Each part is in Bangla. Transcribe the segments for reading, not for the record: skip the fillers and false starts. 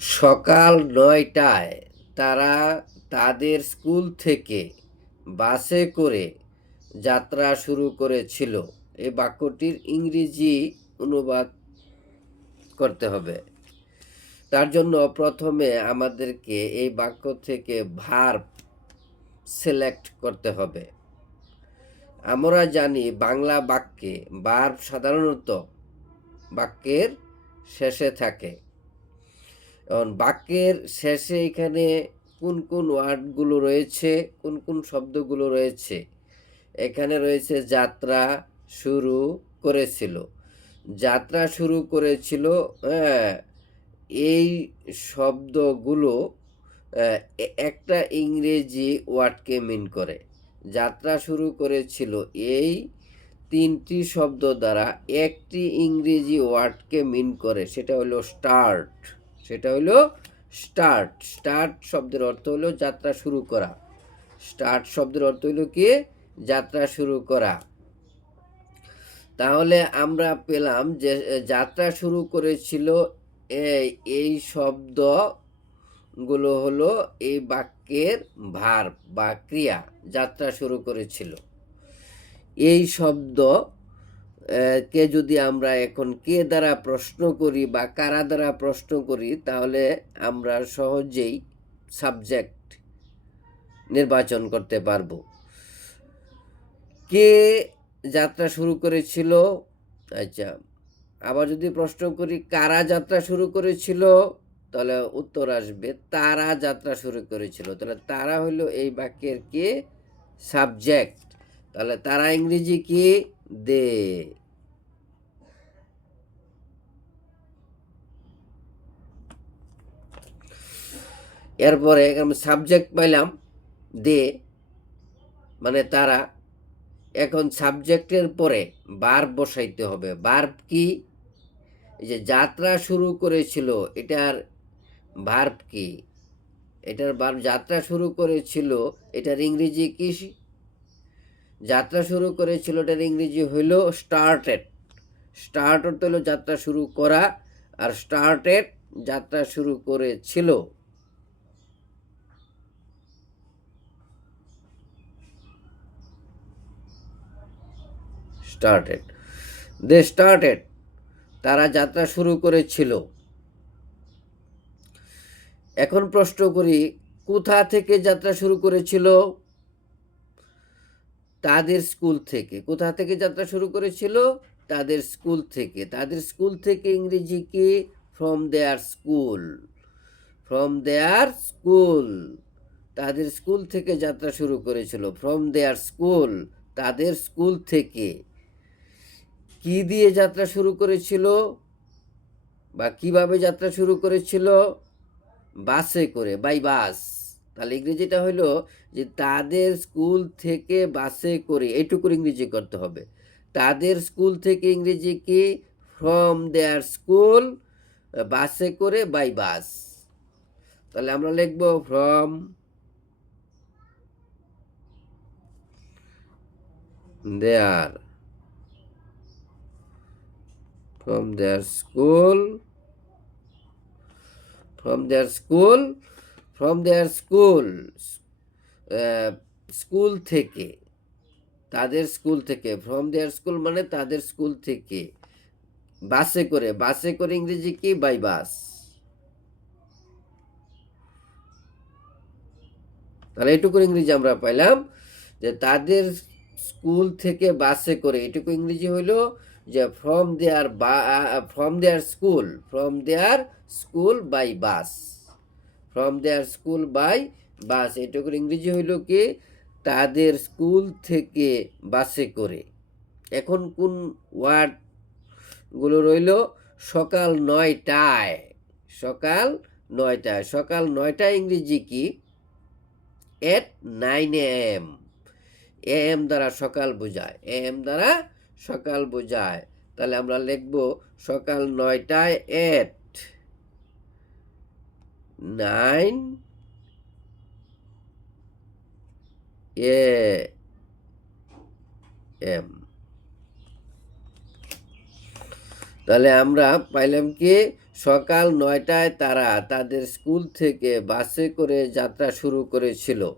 সকাল ৯টায় তারা তাদের স্কুল থেকে বাসে করে যাত্রা শুরু করেছিল। এই বাক্যটির ইংরেজি অনুবাদ করতে হবে। তার জন্য প্রথমে আমাদেরকে এই বাক্য থেকে ভার্ব সিলেক্ট করতে হবে। আমরা জানি বাংলা বাক্যে ভার্ব সাধারণত বাক্যের শেষে থাকে। এখন বাক্যের শেষে এখানে কোন কোন ওয়ার্ডগুলো রয়েছে, কোন কোন শব্দগুলো রয়েছে? এখানে রয়েছে যাত্রা শুরু করেছিল। যাত্রা শুরু করেছিল, হ্যাঁ, এই শব্দগুলো একটা ইংরেজি ওয়ার্ডকে মিন করে। যাত্রা শুরু করেছিল এই তিনটি শব্দ দ্বারা একটি ইংরেজি ওয়ার্ডকে মিন করে, সেটা হলো স্টার্ট। সেটা হলো স্টার্ট। স্টার্ট শব্দের অর্থ হলো যাত্রা শুরু করা। স্টার্ট শব্দের অর্থ হলো কি? যাত্রা শুরু করা। তাহলে আমরা পেলাম যে যাত্রা শুরু করেছিল এই শব্দগুলো হলো এই বাক্যের ভার্ব বা ক্রিয়া। যাত্রা শুরু করেছিল এই শব্দ কে যদি আমরা এখন কে দ্বারা প্রশ্ন করি বা কারা দ্বারা প্রশ্ন করি, তাহলে আমরা সহজেই সাবজেক্ট নির্বাচন করতে পারবো। কে যাত্রা শুরু করেছিল? আচ্ছা, আবার যদি প্রশ্ন করি কারা যাত্রা শুরু করেছিল, তাহলে উত্তর আসবে তারা যাত্রা শুরু করেছিল। তাহলে তারা হলো এই বাক্যের কে? সাবজেক্ট। তাহলে তারা ইংরেজি কি? দে। এরপরে আমি সাবজেক্ট পাইলাম দে, মানে তারা। এখন সাবজেক্টের পরে ভার্ব বসাইতে হবে। ভার্ব কি? এই যে যাত্রা শুরু করেছিল, এটার ভার্ব কি? এটার ভার্ব যাত্রা শুরু করেছিল, এটার ইংরেজি কি? যাত্রা শুরু করেছিল, এটার ইংরেজি হইল স্টার্টেড। স্টার্ট অর্থ হলো যাত্রা শুরু করা, আর স্টার্টেড যাত্রা শুরু করেছিল। স্টার্টেড, দে স্টার্টেড, তারা যাত্রা শুরু করেছিল। এখন প্রশ্ন করি কোথা থেকে যাত্রা শুরু করেছিল? তাদের স্কুল থেকে। কোথা থেকে যাত্রা শুরু করেছিল? তাদের স্কুল থেকে। তাদের স্কুল থেকে ইংরেজি কি? From their school. From their school. তাদের স্কুল থেকে যাত্রা শুরু করেছিল। ফ্রম দেয়ার স্কুল, তাদের স্কুল থেকে। কি দিয়ে যাত্রা শুরু করেছিল বা কিভাবে যাত্রা শুরু করেছিল? বাসে করে, বাই বাস। তাহলে ইংরেজিটা হলো যে তাদের স্কুল থেকে বাসে করে, এইটুকু ইংরেজি করতে হবে। তাদের স্কুল থেকে ইংরেজি কি? ফ্রম দেয়ার স্কুল, বাসে করে, বাই বাস। তাহলে আমরা লিখব from their, from their school, from their school, from their school, school থেকে, তাদের স্কুল থেকে। ফ্রম দেয়ার স্কুল মানে তাদের স্কুল থেকে বাসে করে। বাসে করে ইংরেজি কি? By bus. তাহলে এটুকু ইংরেজি আমরা পাইলাম যে তাদের স্কুল থেকে বাসে করে। এটুকু ইংরেজি হইলো যে from their school, from their school by bus. From their school by bus, এটুকু ইংরেজি হইল কি? তাদের স্কুল থেকে বাসে করে। এখন কোন ওয়ার্ডগুলো রইল? সকাল ৯টায়। সকাল ৯টায়। সকাল ৯টায় ইংরেজি কি? এট 9 AM। AM দ্বারা সকাল বোঝায়। AM দ্বারা সকাল বোঝায়। তাহলে আমরা লিখব সকাল ৯টায় এট 9 AM। তাহলে আমরা পাইলাম কি? সকাল ৯টায় তারা তাদের স্কুল থেকে বাসে করে যাত্রা শুরু করেছিল।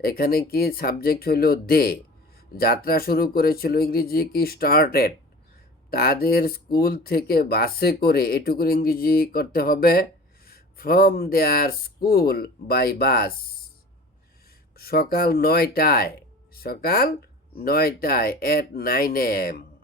এখানে কি সাবজেক্ট হলো দে। যাত্রা শুরু করেছিল, ইংরেজি কি স্টার্টেড। তাদের স্কুল থেকে বাসে করে, এটুকুর ইংরেজি করতে হবে from their school by bus. সকাল ৯টায়, সকাল ৯টায়, at 9 AM